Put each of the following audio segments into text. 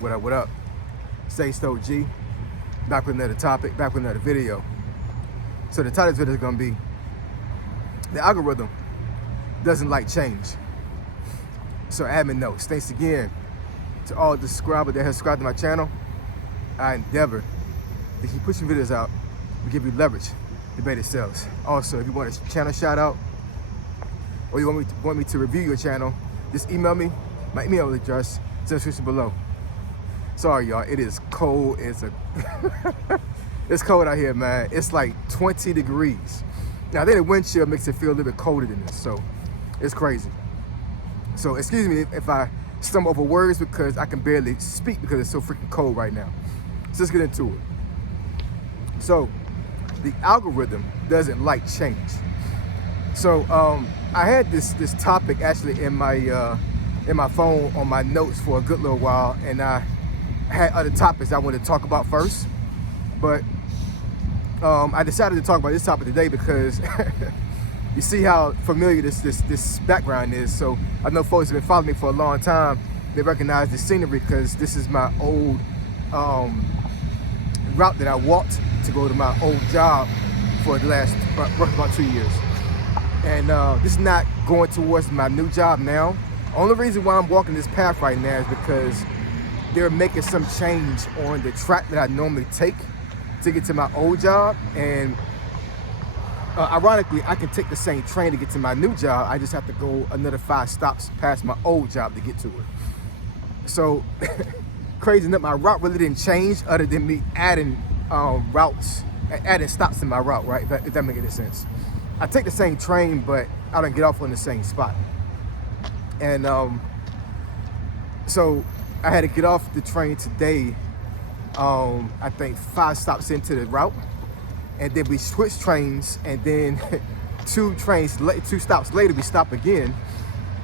What up? Say Stoke G, back with another topic, back with another video. So the title of this video is gonna be, the algorithm doesn't like change. So admin notes, thanks again to all the subscribers that have subscribed to my channel. I endeavor to keep pushing videos out to give you leverage to better sales. Also, if you want a channel shout out, or you want me to review your channel, just email me. My email address is in the description below. Sorry, y'all. It is cold. It's cold out here, man. It's like 20 degrees. Now, then the wind chill makes it feel a little bit colder than this, so it's crazy. So excuse me if I stumble over words because I can barely speak because it's so freaking cold right now. So let's get into it. So the algorithm doesn't like change. So I had this topic actually in my phone on my notes for a good little while, and I had other topics I wanted to talk about first, but I decided to talk about this topic today because you see how familiar this background is. So I know folks have been following me for a long time. They recognize the scenery because this is my old route that I walked to go to my old job for the last about 2 years. And this is not going towards my new job now. Only reason why I'm walking this path right now is because they're making some change on the track that I normally take to get to my old job. And ironically, I can take the same train to get to my new job. I just have to go another 5 stops past my old job to get to it. So crazy enough, my route really didn't change other than me adding adding stops in my route, right? If that makes any sense. I take the same train, but I don't get off on the same spot. And so I had to get off the train today, I think 5 stops into the route, and then we switched trains, and then 2 stops later we stop again,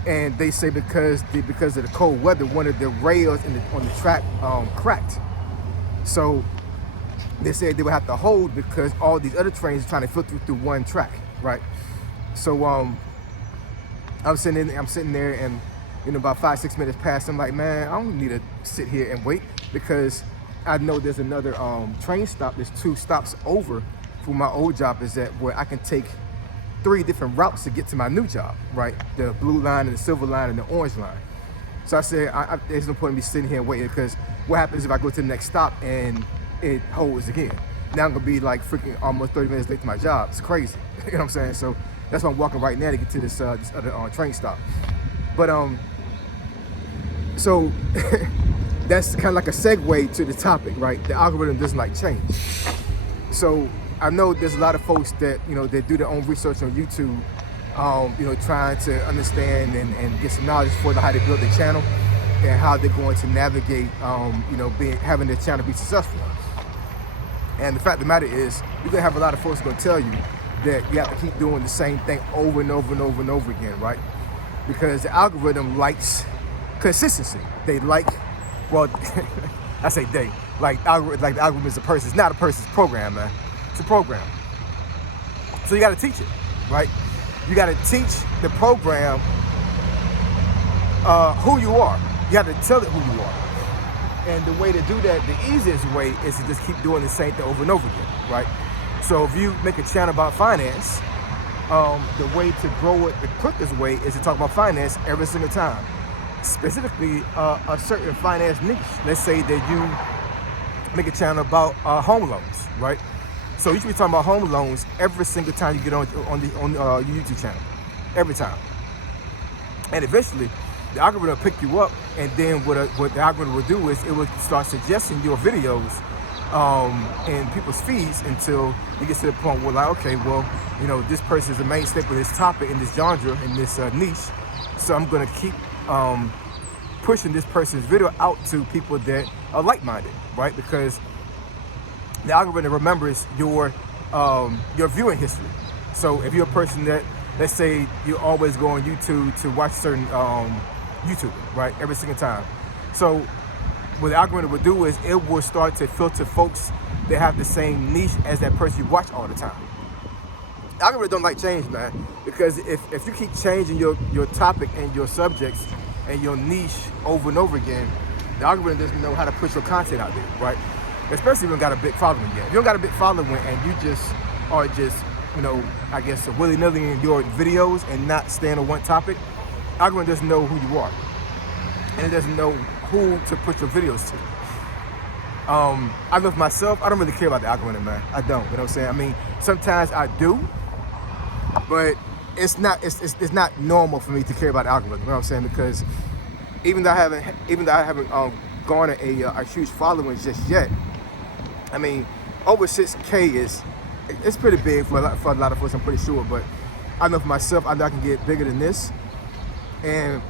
and they say because of the cold weather, one of the rails on the track cracked. So they said they would have to hold because all these other trains are trying to filter through one track, right? So I'm sitting there, and about 5-6 minutes past, I'm like, man, I don't need to sit here and wait because I know there's another train stop. There's 2 stops over from my old job is that where I can take 3 different routes to get to my new job, right? The blue line and the silver line and the orange line. So I said, there's no point in me sitting here and waiting because what happens if I go to the next stop and it holds again? Now I'm gonna be like freaking almost 30 minutes late to my job. It's crazy. You know what I'm saying? So that's why I'm walking right now to get to this other train stop. But so that's kind of like a segue to the topic, right? The algorithm doesn't like change. So I know there's a lot of folks that that do their own research on YouTube, trying to understand and get some knowledge for how they build their channel and how they're going to navigate, having their channel be successful. And the fact of the matter is, you're gonna have a lot of folks going to tell you that you have to keep doing the same thing over and over and over and over again, right? Because the algorithm likes consistency. They like, well, I say they, like the algorithm is a person. It's not a person's program, man. It's a program. So you got to teach it, right? You got to teach the program who you are. You have to tell it who you are. And the way to do that, the easiest way is to just keep doing the same thing over and over again, right? So if you make a channel about finance, the way to grow it the quickest way is to talk about finance every single time. Specifically, a certain finance niche. Let's say that you make a channel about home loans, right? So you should be talking about home loans every single time you get on your YouTube channel, every time. And eventually, the algorithm will pick you up, and then what the algorithm will do is it will start suggesting your videos in people's feeds until it gets to the point where, like, okay, well, this person is the mainstay for this topic in this genre, in this niche, so I'm gonna keep pushing this person's video out to people that are like-minded, right? Because the algorithm remembers your viewing history. So if you're a person that, let's say, you always go on YouTube to watch certain YouTuber, right, every single time. So what the algorithm will do is it will start to filter folks that have the same niche as that person you watch all the time. The algorithm don't like change, man, because if you keep changing your topic and your subjects and your niche over and over again, The algorithm doesn't know how to push your content out there, right? Especially if you don't got a big following yet. If you don't got a big following and you just are I guess willy-nilly in your videos and not staying on one topic, the algorithm doesn't know who you are. And it doesn't know who to put your videos to. I love myself. I don't really care about the algorithm, man. I don't, you know what I'm saying? I mean, sometimes I do, but it's not normal for me to care about the algorithm, you know what I'm saying? Because even though I haven't garnered a huge following just yet, I mean, over 6K it's pretty big for a lot of us, I'm pretty sure. But I know for myself, I know I can get bigger than this, and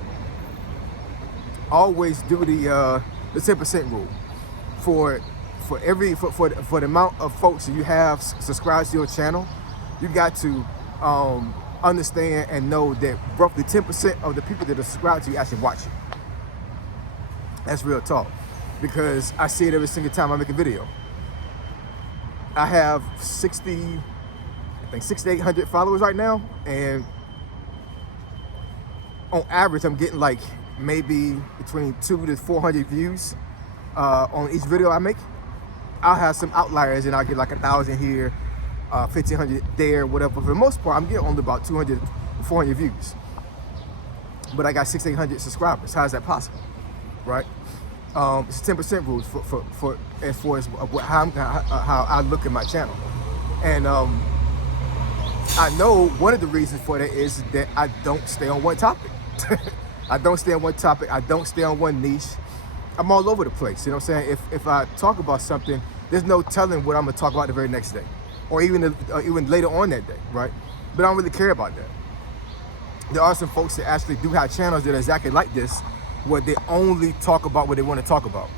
always do the 10% rule for the amount of folks that you have subscribed to your channel. You got to understand and know that roughly 10% of the people that are subscribed to you actually watch you. That's real talk, because I see it every single time I make a video. I have 6,800 followers right now, and on average, I'm getting like maybe between 200 to 400 views on each video I make. I'll have some outliers, and I'll get like 1,000 here, 1,500 there, whatever. For the most part, I'm getting only about 200 to 400 views. But I got 6,800 subscribers. How is that possible, right? It's 10% rules for as far as how I look at my channel. And I know one of the reasons for that is that I don't stay on one topic. I don't stay on one topic. I don't stay on one niche. I'm all over the place. You know what I'm saying? If I talk about something, there's no telling what I'm gonna talk about the very next day, or even later on that day, right? But I don't really care about that. There are some folks that actually do have channels that are exactly like this, where they only talk about what they want to talk about.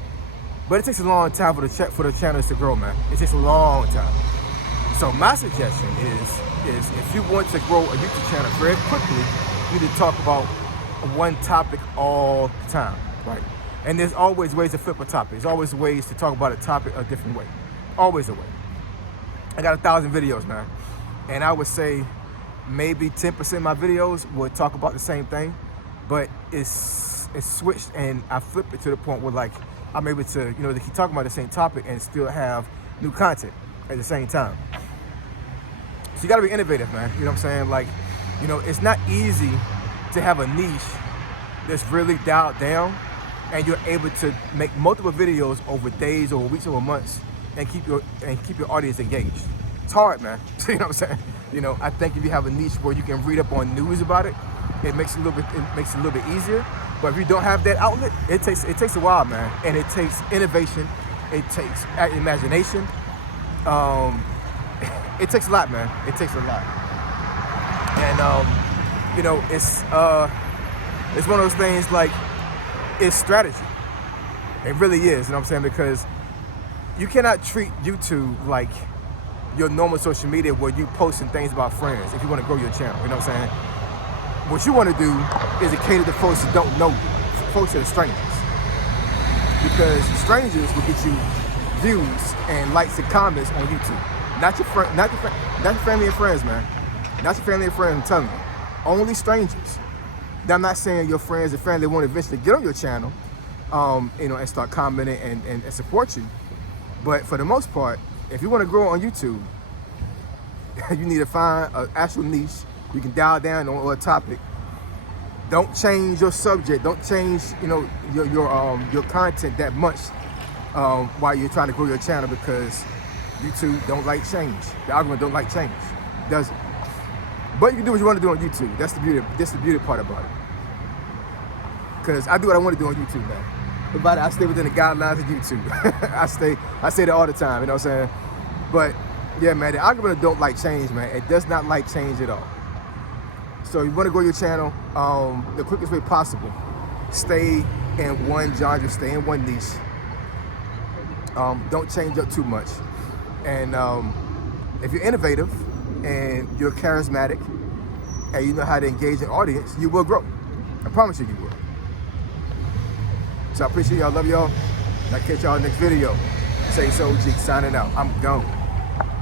But it takes a long time for the channels to grow, man. It takes a long time. So my suggestion is if you want to grow a YouTube channel very quickly, you need to talk about one topic all the time, right? And there's always ways to flip a topic. There's always ways to talk about a topic a different way. Always a way. I got 1,000 videos, man. And I would say maybe 10% of my videos would talk about the same thing, but it's switched, and I flipped it to the point where like I'm able to, to keep talking about the same topic and still have new content at the same time. So you gotta be innovative, man. You know what I'm saying? Like, it's not easy to have a niche that's really dialed down and you're able to make multiple videos over days, over weeks, over months, and keep your audience engaged. It's hard, man. You know what I'm saying? I think if you have a niche where you can read up on news about it, it makes it a little bit easier. But if you don't have that outlet, it takes a while, man. And it takes innovation, it takes imagination. It takes a lot, man. It takes a lot. And it's one of those things, like, it's strategy. It really is, you know what I'm saying? Because you cannot treat YouTube like your normal social media where you posting things about friends if you want to grow your channel, you know what I'm saying? What you want to do is to cater to folks that don't know you, folks that are strangers. Because strangers will get you views and likes and comments on YouTube. Not your family and friends, man. Not your family and friends, I'm telling you. Only strangers. Now, I'm not saying your friends and family won't eventually get on your channel, and start commenting and support you. But for the most part, if you want to grow on YouTube, you need to find an actual niche you can dial down on a topic. Don't change your subject. Don't change, your content that much while you're trying to grow your channel, because YouTube don't like change. The algorithm don't like change. It doesn't. But you can do what you want to do on YouTube. That's the beauty part about it. Because I do what I want to do on YouTube, man. But I stay within the guidelines of YouTube. I say that all the time, you know what I'm saying? But yeah, man, the algorithm don't like change, man. It does not like change at all. So you want to grow your channel the quickest way possible. Stay in one genre, stay in one niche. Don't change up too much. And if you're innovative and you're charismatic and you know how to engage an audience, you will grow. I promise you, you will. So I appreciate y'all, love y'all. And I'll catch y'all next video. Say so, OG, signing out. I'm gone.